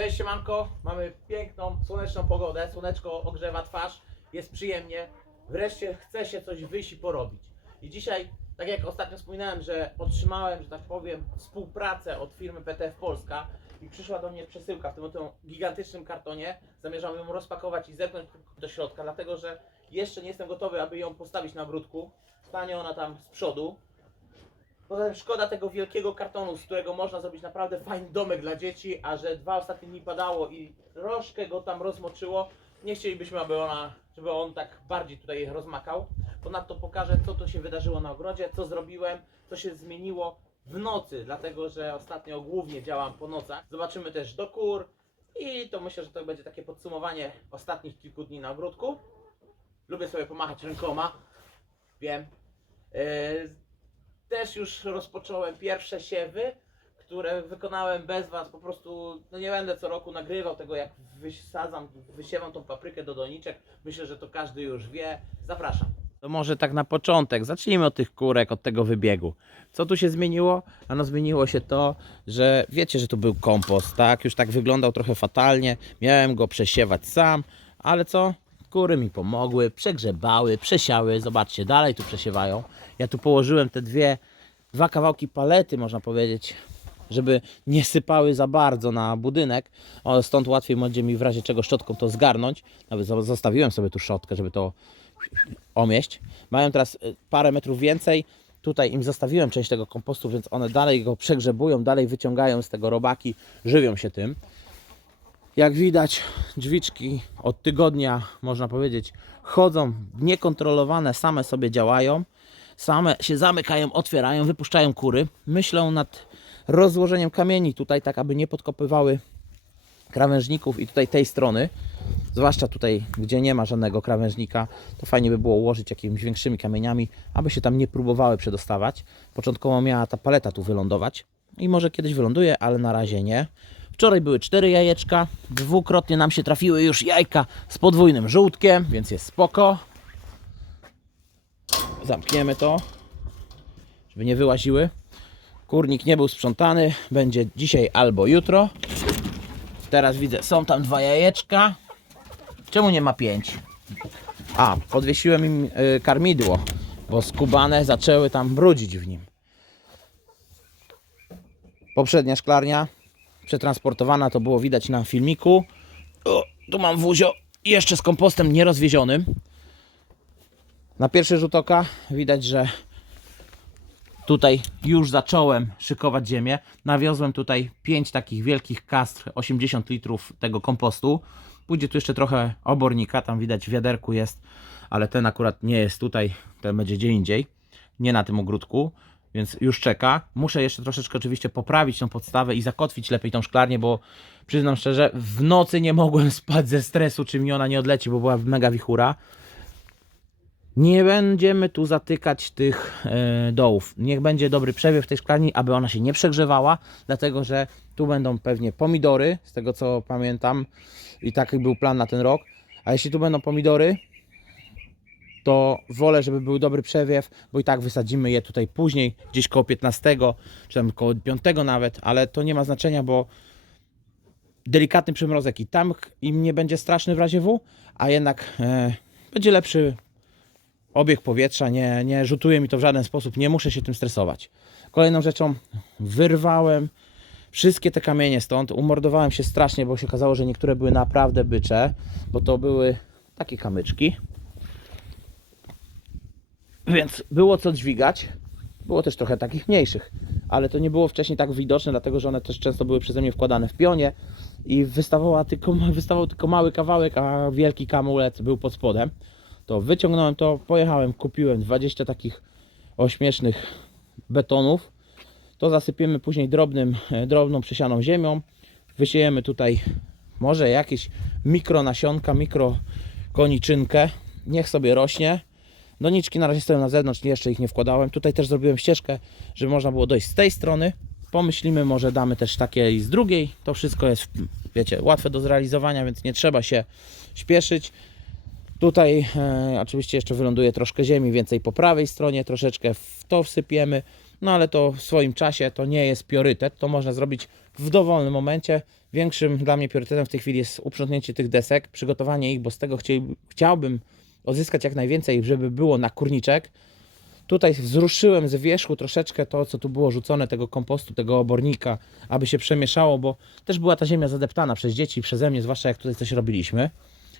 Cześć siemanko, mamy piękną, słoneczną pogodę, słoneczko ogrzewa twarz, jest przyjemnie, wreszcie chce się coś wyjść i porobić. I dzisiaj, tak jak ostatnio wspominałem, że otrzymałem, że tak powiem, współpracę od firmy PTF Polska i przyszła do mnie przesyłka w tym oto gigantycznym kartonie, zamierzam ją rozpakować i zerknąć do środka, dlatego że jeszcze nie jestem gotowy, aby ją postawić na ogródku, stanie ona tam z przodu, Poza tym szkoda tego wielkiego kartonu, z którego można zrobić naprawdę fajny domek dla dzieci, a że dwa ostatnie dni padało i troszkę go tam rozmoczyło, nie chcielibyśmy, aby ona, żeby on tak bardziej tutaj rozmakał. Ponadto pokażę, co to się wydarzyło na ogrodzie, co zrobiłem, co się zmieniło w nocy, dlatego że ostatnio głównie działam po nocach. Zobaczymy też do kur i to myślę, że to będzie takie podsumowanie ostatnich kilku dni na ogródku. Lubię sobie pomachać rękoma, wiem. Yy, też już rozpocząłem pierwsze siewy, które wykonałem bez Was. Po prostu no nie będę co roku nagrywał tego, jak wysadzam, wysiewam tą paprykę do doniczek. Myślę, że to każdy już wie. Zapraszam. To może tak na początek. Zacznijmy od tych kurek, od tego wybiegu. Co tu się zmieniło? Ano zmieniło się to, że wiecie, że tu był kompost, tak? Już tak wyglądał trochę fatalnie. Miałem go przesiewać sam, ale co? Kury mi pomogły, przegrzebały, przesiały. Zobaczcie, dalej tu przesiewają. Ja tu położyłem te dwie, dwa kawałki palety, można powiedzieć, żeby nie sypały za bardzo na budynek. O, stąd łatwiej będzie mi w razie czego szczotką to zgarnąć. Nawet zo- zostawiłem sobie tu szczotkę, żeby to omieść. Mają teraz y, parę metrów więcej. Tutaj im zostawiłem część tego kompostu, więc one dalej go przegrzebują, dalej wyciągają z tego robaki, żywią się tym. Jak widać, drzwiczki od tygodnia, można powiedzieć, chodzą niekontrolowane, same sobie działają, same się zamykają, otwierają, wypuszczają kury. Myślę nad rozłożeniem kamieni tutaj, tak aby nie podkopywały krawężników i tutaj tej strony, zwłaszcza tutaj, gdzie nie ma żadnego krawężnika, to fajnie by było ułożyć jakimiś większymi kamieniami, aby się tam nie próbowały przedostawać. Początkowo miała ta paleta tu wylądować i może kiedyś wyląduje, ale na razie nie. Wczoraj były cztery jajeczka, dwukrotnie nam się trafiły już jajka z podwójnym żółtkiem, więc jest spoko. Zamkniemy to, żeby nie wyłaziły. Kurnik nie był sprzątany, będzie dzisiaj albo jutro. Teraz widzę, są tam dwa jajeczka. Czemu nie ma pięć? A, podwiesiłem im y, karmidło, bo skubane zaczęły tam brudzić w nim. Poprzednia szklarnia przetransportowana, to było widać na filmiku. O, tu mam wuzio jeszcze z kompostem nierozwiezionym. Na pierwszy rzut oka widać, że tutaj już zacząłem szykować ziemię. Nawiozłem tutaj 5 takich wielkich kastr, 80 litrów tego kompostu. Pójdzie tu jeszcze trochę obornika, tam widać w wiaderku jest, ale ten akurat nie jest tutaj, ten będzie gdzie indziej, nie na tym ogródku, więc już czeka. Muszę jeszcze troszeczkę oczywiście poprawić tą podstawę i zakotwić lepiej tą szklarnię, bo przyznam szczerze, w nocy nie mogłem spać ze stresu, czy mi ona nie odleci, bo była mega wichura. Nie będziemy tu zatykać tych e, dołów. Niech będzie dobry przewiew tej szklarni, aby ona się nie przegrzewała, dlatego że tu będą pewnie pomidory, z tego co pamiętam, i taki był plan na ten rok. A jeśli tu będą pomidory, to wolę, żeby był dobry przewiew, bo i tak wysadzimy je tutaj później, gdzieś koło 15, czy tam koło 5 nawet, ale to nie ma znaczenia, bo delikatny przymrozek i tam im nie będzie straszny w razie W, a jednak e, będzie lepszy obieg powietrza, nie, nie rzutuje mi to w żaden sposób, nie muszę się tym stresować. Kolejną rzeczą, wyrwałem wszystkie te kamienie stąd, umordowałem się strasznie, bo się okazało, że niektóre były naprawdę bycze, bo to były takie kamyczki. Więc było co dźwigać. Było też trochę takich mniejszych, ale to nie było wcześniej tak widoczne, dlatego że one też często były przeze mnie wkładane w pionie i wystawała tylko, wystawał tylko mały kawałek, a wielki kamulet był pod spodem. To wyciągnąłem to, pojechałem, kupiłem 20 takich ośmiesznych betonów. To zasypiemy później drobnym, e, drobną przesianą ziemią. Wysiejemy tutaj może jakieś mikronasionka, mikrokoniczynkę. Niech sobie rośnie. Doniczki na razie stoją na zewnątrz, jeszcze ich nie wkładałem. Tutaj też zrobiłem ścieżkę, żeby można było dojść z tej strony. Pomyślimy, może damy też takie i z drugiej. To wszystko jest, wiecie, łatwe do zrealizowania, więc nie trzeba się śpieszyć. Tutaj e, oczywiście jeszcze wyląduje troszkę ziemi, więcej po prawej stronie, troszeczkę w to wsypiemy. No ale to w swoim czasie to nie jest priorytet, to można zrobić w dowolnym momencie. większym dla mnie priorytetem w tej chwili jest uprzątnięcie tych desek, przygotowanie ich, bo z tego chciałbym odzyskać jak najwięcej, żeby było na kurniczek. Tutaj wzruszyłem z wierzchu troszeczkę to, co tu było rzucone, tego kompostu, tego obornika, aby się przemieszało, bo też była ta ziemia zadeptana przez dzieci, przeze mnie, zwłaszcza jak tutaj coś robiliśmy.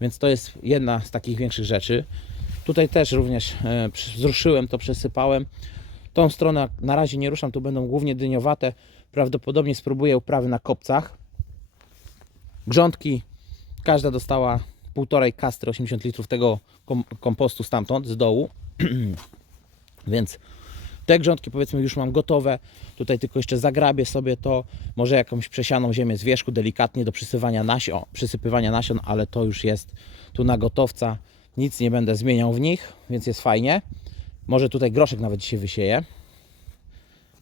Więc to jest jedna z takich większych rzeczy. Tutaj też również e, wzruszyłem to, przesypałem. Tą stronę na razie nie ruszam, tu będą głównie dyniowate. Prawdopodobnie spróbuję uprawy na kopcach. Grządki, każda dostała półtorej kastry 80 litrów tego kom- kompostu stamtąd, z dołu. Więc te grządki powiedzmy już mam gotowe. Tutaj tylko jeszcze zagrabię sobie to, może jakąś przesianą ziemię z wierzchu delikatnie do przysypywania nasion, przysypywania nasion, ale to już jest tu na gotowca. Nic nie będę zmieniał w nich, więc jest fajnie. Może tutaj groszek nawet dzisiaj wysieję.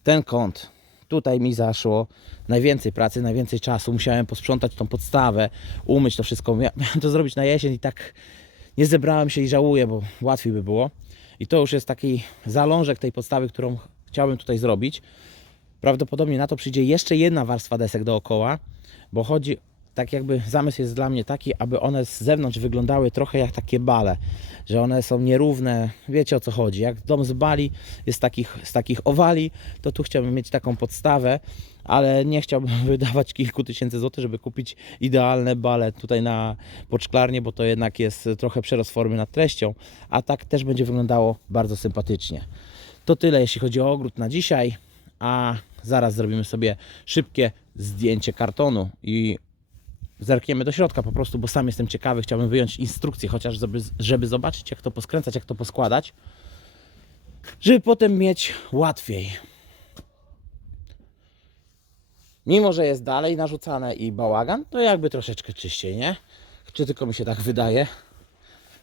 Ten kąt, tutaj mi zaszło najwięcej pracy, najwięcej czasu. Musiałem posprzątać tą podstawę, umyć to wszystko. Mia- Miałem to zrobić na jesień i tak nie zebrałem się i żałuję, bo łatwiej by było. I to już jest taki zalążek tej podstawy, którą chciałbym tutaj zrobić. Prawdopodobnie na to przyjdzie jeszcze jedna warstwa desek dookoła, bo chodzi, tak jakby zamysł jest dla mnie taki, aby one z zewnątrz wyglądały trochę jak takie bale, że one są nierówne, wiecie o co chodzi. Jak dom z bali jest z takich, z takich owali, to tu chciałbym mieć taką podstawę, ale nie chciałbym wydawać kilku tysięcy złotych, żeby kupić idealne bale tutaj na poczklarnię, bo to jednak jest trochę przerost formy nad treścią, a tak też będzie wyglądało bardzo sympatycznie. To tyle jeśli chodzi o ogród na dzisiaj, a zaraz zrobimy sobie szybkie zdjęcie kartonu i zerkniemy do środka po prostu, bo sam jestem ciekawy, chciałbym wyjąć instrukcję, chociaż żeby, żeby zobaczyć jak to poskręcać, jak to poskładać, żeby potem mieć łatwiej. Mimo, że jest dalej narzucane i bałagan, to jakby troszeczkę czyściej, nie? Czy tylko mi się tak wydaje?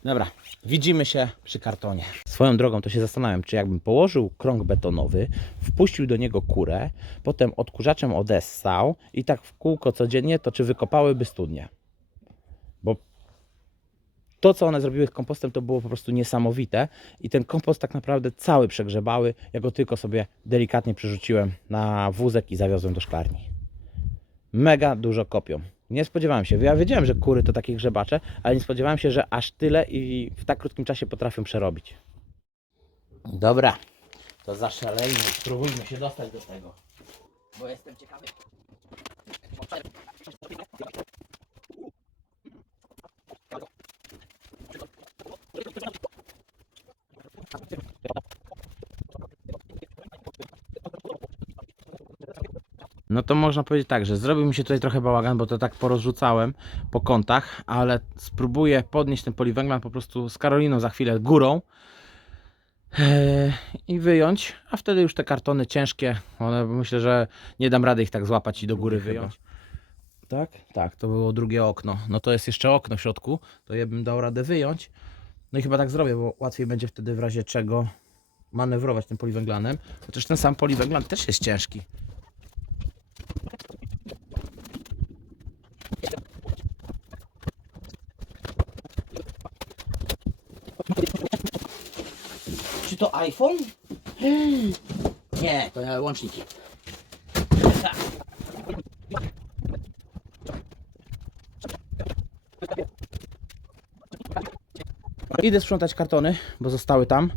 Dobra, widzimy się przy kartonie. Swoją drogą to się zastanawiam, czy jakbym położył krąg betonowy, wpuścił do niego kurę, potem odkurzaczem odessał i tak w kółko codziennie, to czy wykopałyby studnie? Bo to, co one zrobiły z kompostem, to było po prostu niesamowite i ten kompost tak naprawdę cały przegrzebały. Ja go tylko sobie delikatnie przerzuciłem na wózek i zawiozłem do szklarni. Mega dużo kopią. Nie spodziewałem się. Ja wiedziałem, że kury to takie grzebacze, ale nie spodziewałem się, że aż tyle i w tak krótkim czasie potrafią przerobić. Dobra, to zaszalejmy, spróbujmy się dostać do tego. Bo jestem ciekawy. No to można powiedzieć tak, że zrobił mi się tutaj trochę bałagan, bo to tak porozrzucałem po kątach, ale spróbuję podnieść ten poliwęglan po prostu z Karoliną za chwilę górą i wyjąć, a wtedy już te kartony ciężkie, one myślę, że nie dam rady ich tak złapać i do góry wyjąć. Tak? Tak, to było drugie okno. No to jest jeszcze okno w środku, to je bym dał radę wyjąć. No i chyba tak zrobię, bo łatwiej będzie wtedy w razie czego manewrować tym poliwęglanem. Chociaż ten sam poliwęglan też jest ciężki. iPhone? Nie, to ja łączniki. Idę sprzątać kartony, bo zostały tam.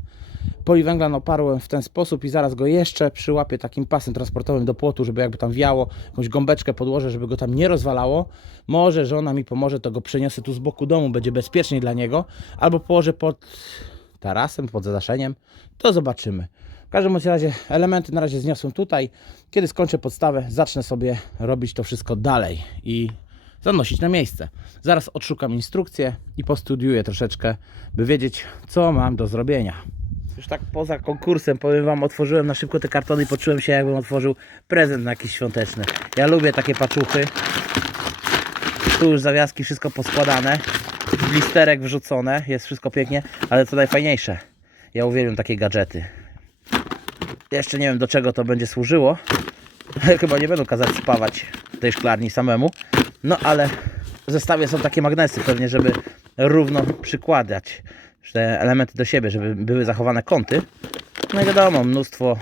Poliwęglan oparłem w ten sposób i zaraz go jeszcze przyłapię takim pasem transportowym do płotu, żeby jakby tam wiało, jakąś gąbeczkę podłożę, żeby go tam nie rozwalało. Może żona mi pomoże, to go przeniosę tu z boku domu, będzie bezpieczniej dla niego. Albo położę pod tarasem, pod zadaszeniem. To zobaczymy. W każdym razie elementy na razie zniosłem tutaj. Kiedy skończę podstawę, zacznę sobie robić to wszystko dalej i zanosić na miejsce. Zaraz odszukam instrukcję i postudiuję troszeczkę, by wiedzieć, co mam do zrobienia. Już tak poza konkursem, powiem Wam, otworzyłem na szybko te kartony i poczułem się, jakbym otworzył prezent na jakiś świąteczny. Ja lubię takie paczuchy. Tu już zawiaski, wszystko poskładane. Blisterek wrzucone, jest wszystko pięknie, ale co najfajniejsze, ja uwielbiam takie gadżety. Jeszcze nie wiem do czego to będzie służyło. Chyba nie będą kazać spawać tej szklarni samemu. No ale w zestawie są takie magnesy pewnie, żeby równo przykładać te elementy do siebie, żeby były zachowane kąty. No i wiadomo, mnóstwo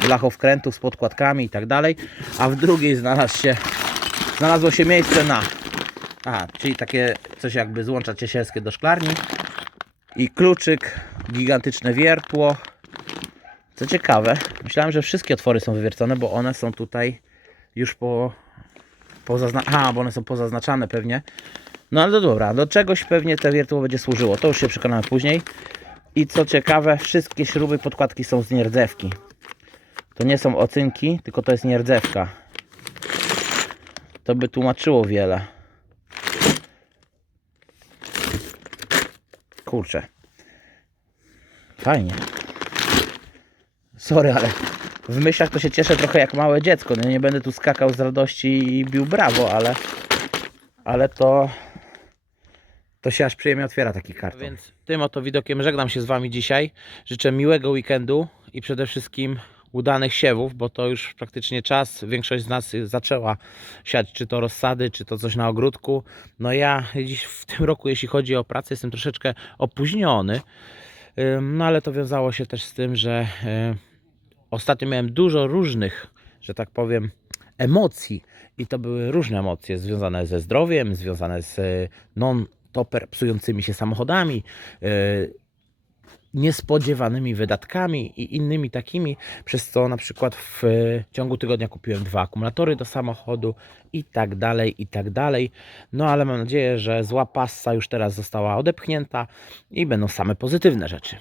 blachowkrętów z podkładkami i tak dalej. A w drugiej znalazł się znalazło się miejsce na. Aha, czyli takie coś jakby złącza ciesielskie do szklarni. I kluczyk, gigantyczne wiertło. Co ciekawe, myślałem, że wszystkie otwory są wywiercone, bo one są tutaj już po. Pozazna- Aha, bo one są pozaznaczane pewnie. No ale dobra, do czegoś pewnie to wiertło będzie służyło. To już się przekonamy później. I co ciekawe, wszystkie śruby podkładki są z nierdzewki. To nie są ocynki, tylko to jest nierdzewka. To by tłumaczyło wiele. Kurczę. Fajnie. Sorry, ale w myślach to się cieszę trochę jak małe dziecko. No nie będę tu skakał z radości i bił brawo, ale ale to to się aż przyjemnie otwiera taki karton. Więc tym oto widokiem żegnam się z Wami dzisiaj. Życzę miłego weekendu i przede wszystkim udanych siewów, bo to już praktycznie czas. Większość z nas zaczęła siać, czy to rozsady, czy to coś na ogródku. No ja dziś w tym roku, jeśli chodzi o pracę, jestem troszeczkę opóźniony. No ale to wiązało się też z tym, że y, ostatnio miałem dużo różnych, że tak powiem, emocji. I to były różne emocje związane ze zdrowiem, związane z y, non-toper psującymi się samochodami, y, niespodziewanymi wydatkami i innymi takimi, przez co na przykład w ciągu tygodnia kupiłem dwa akumulatory do samochodu i tak dalej, i tak dalej. No ale mam nadzieję, że zła passa już teraz została odepchnięta i będą same pozytywne rzeczy.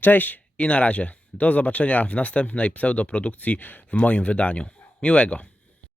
Cześć i na razie. Do zobaczenia w następnej pseudoprodukcji w moim wydaniu. Miłego.